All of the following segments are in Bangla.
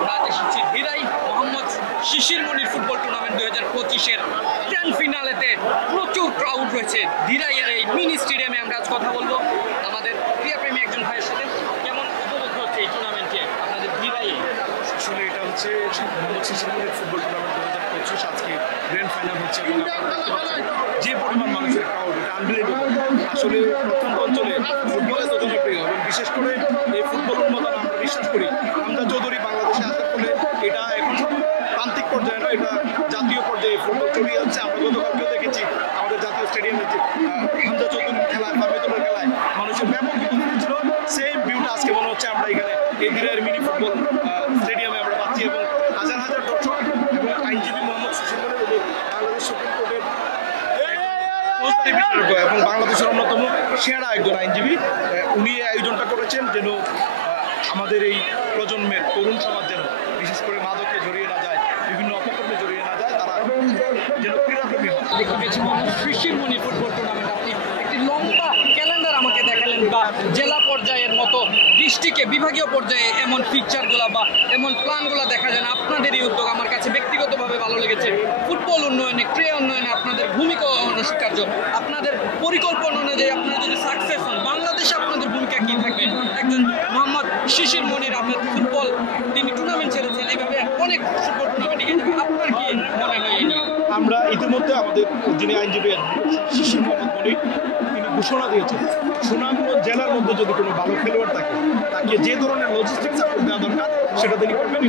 আমরা আজ এসেছি ধীরাই মোহাম্মদ শিশির মনির ফুটবল টুর্নামেন্ট 2025-এর গ্র্যান্ড ফিনালেতে প্রচুর ক্রাউড রয়েছে ধীরাইয়ের এই মিনি স্টেডিয়ামে। আমরা আজ কথা বলবো আমাদের ক্রীড়াপ্রেমী একজন ভাইয়ের সাথে। কেমন উপভোগ হচ্ছে এই টুর্নামেন্টে আপনাদের ধীরাইয়ে? আসলে এটা হচ্ছে মোহাম্মদ শিশির মনির ফুটবল টুর্নামেন্ট 2025 আজকে গ্র্যান্ড ফাইনাল হচ্ছে এবং যে পরিমাণ মানুষের ক্রাউড এটা আনবিলিভেবল। আসলে প্রত্যন্ত অঞ্চলে ফুটবল এত জনপ্রিয় এবং বিশেষ করে এই ফুটবল উন্মাদনা আমরা বিশ্বাস করি হামজা চৌধুরী বাংলাদেশে আসার ফলে এটা এখন শুধু প্রান্তিক পর্যায়ে নয়, এটা জাতীয় পর্যায়ে ফুটবল ছড়িয়ে যাচ্ছে। আমরা গতকালকেও দেখেছি আমাদের জাতীয় স্টেডিয়ামে যে হামজা চৌধুরীর খেলায় মাহমুদুলের খেলায় মানুষের ব্যাপক উপস্থিতি ছিল। সেম ভিউটা আজকে মনে হচ্ছে আমরা এখানে এই দিনের মিনি ফুটবল স্টেডিয়ামে আমরা পাচ্ছি এবং হাজার হাজার দর্শক এবং আইনজীবী মোহাম্মদ শিশির মনির বাংলাদেশ সুপ্রিম কোর্টের বিশেষজ্ঞ এবং বাংলাদেশের অন্যতম সেরা একজন আইনজীবী, উনি এই আয়োজনটা করেছেন যেন আমাদের এই প্রজন্মের তরুণ সমাজ যেন বিশেষ করে মাদকে জড়িয়ে না যায়, বিভিন্ন অপকর্মে জড়িয়ে না যায়, তারা যেন ক্রীড়াপ্রেমী হয়। দেখতে পেয়েছি শিশির মনির ফুটবল টুর্নামেন্ট। আপনি একটি লম্বা ক্যালেন্ডার আমাকে দেখালেন, বা জেলা পর্যায়ের মতো ডিস্ট্রিক্টে বিভাগীয় পর্যায়ে এমন পিকচারগুলো বা এমন প্ল্যানগুলো দেখা যায় না। আপনাদের এই উদ্যোগ আমার কাছে ব্যক্তিগতভাবে ভালো লেগেছে। ফুটবল উন্নয়নে, ক্রীড়া উন্নয়নে আপনাদের ভূমিকা অনস্বীকার্য। আপনাদের পরিকল্পনা অনুযায়ী আপনারা যদি সাকসেস হন, বাংলাদেশে আপনাদের ভূমিকা কী থাকবে? একজন মোহাম্মদ শিশির মনির আপনার ফুটবল তিনি টুর্নামেন্ট ছেড়েছেন, এইভাবে অনেক ফুটবল টুর্নামেন্টে গিয়ে আপনার কি মনে হয় এই নিয়ে? আমরা ইতিমধ্যে আমাদের যিনি আইনজীবী শিশির মোহাম্মদ মনির তিনি ঘোষণা দিয়েছেন সুনামগঞ্জ জেলার মধ্যে যদি কোনো ভালো খেলোয়াড় থাকে তাকে যে ধরনের লজিস্টিক সাপোর্ট দেওয়া দরকার সেটা তিনি করবেন।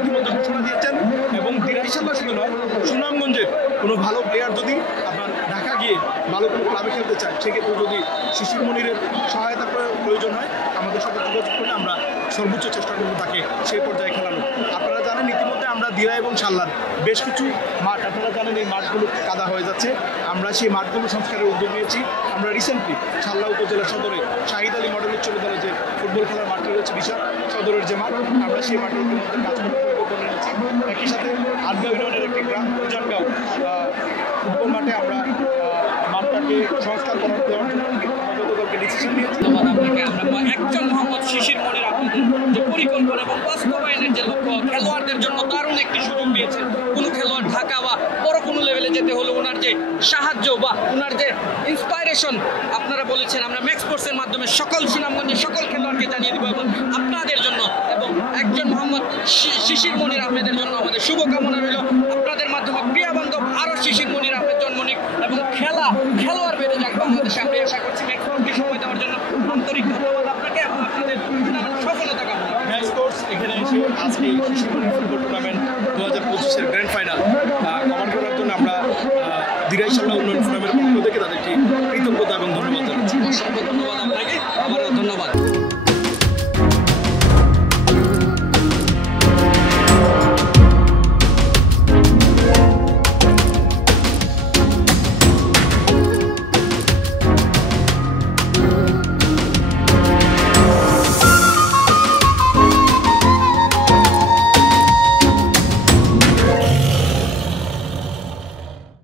ইতিমধ্যে ঘোষণা দিয়েছেন এবং দিরাই সাল্লা শুধু নয়, সুনামগঞ্জের কোনো ভালো প্লেয়ার যদি আপনার ঢাকা গিয়ে ভালো কোনো ক্লাবে খেলতে চায় সেক্ষেত্রে যদি শিশির মনিরের সহায়তা প্রয়োজন হয় আমাদের সাথে যোগাযোগ করলে আমরা সর্বোচ্চ চেষ্টা করবো তাকে সেই পর্যায়ে খেলানো। আপনারা জানেন ইতিমধ্যে আমরা দিরা এবং সাল্লার বেশ কিছু মাঠ, আপনারা জানেন এই মাঠগুলো কাদা হয়ে যাচ্ছে, আমরা সেই মাঠগুলো সংস্কারের উদ্যোগ নিয়েছি। আমরা রিসেন্টলি সাল্লা উপজেলা সদরে শাহিদ আলী মডেল উচ্চ বিদ্যালয়ে যে ফুটবল খেলার মাঠটি রয়েছে বিশাল সদরের যে মাঠ, আমরা সেই মাঠে ইতিমধ্যে কাজ করার পরিকল্পনা নিয়েছি। একই সাথে আটগাঁও ইউনিয়নের একটি গ্রাম উজানগাঁও ফুটবল মাঠে আমরা মাঠটাকে সংস্কার করার জন্য গতকালকে ডিসিশন নিয়েছি। একজন মোহাম্মদ শিশির মনির আপনাদের যে পরিকল্পনা এবং বাস্তবায়নের যে লক্ষ্য, খেলোয়াড়দের জন্য দারুণ একটি সুযোগ দিয়েছেন। কোনো খেলোয়াড় ঢাকা বা বড় কোনো লেভেলে যেতে হলে ওনার যে সাহায্য বা ওনার যে ইন্সপাইরেশন আপনারা বলেছেন আমরা ম্যাক্স স্পোর্টসের মাধ্যমে সকল সুনামগঞ্জের সকল খেলোয়াড়কে জানিয়ে দিব এবং আপনাদের জন্য এবং একজন মোহাম্মদ শিশির মনির আহমেদের জন্য আমাদের শুভকামনা রইল। আপনাদের মাধ্যমে ক্রীড়া বান্ধব আরও শিশির মনির আহমেদ জন্মনিক এবং খেলোয়াড় বেড়ে যাক বাংলাদেশে। আমরা আশা করছি ম্যাক্স স্পোর্টসকে সময় দেওয়ার জন্য আন্তরিক ধন্যবাদ আপনাকে এবং আপনাদের সফলতা কামনা। ম্যাক্স স্পোর্টস এখানে এসে আজকে শিশির মনির ফুটবল টুর্নামেন্ট 2025-এর গ্র্যান্ড ফাইনাল কভার করার জন্য আমরা দিরাই সাল্লা উন্নয়ন ফোরামের পক্ষ থেকে তাদেরকে কৃতজ্ঞতা এবং ধন্যবাদ জানাচ্ছি। অসংখ্য ধন্যবাদ।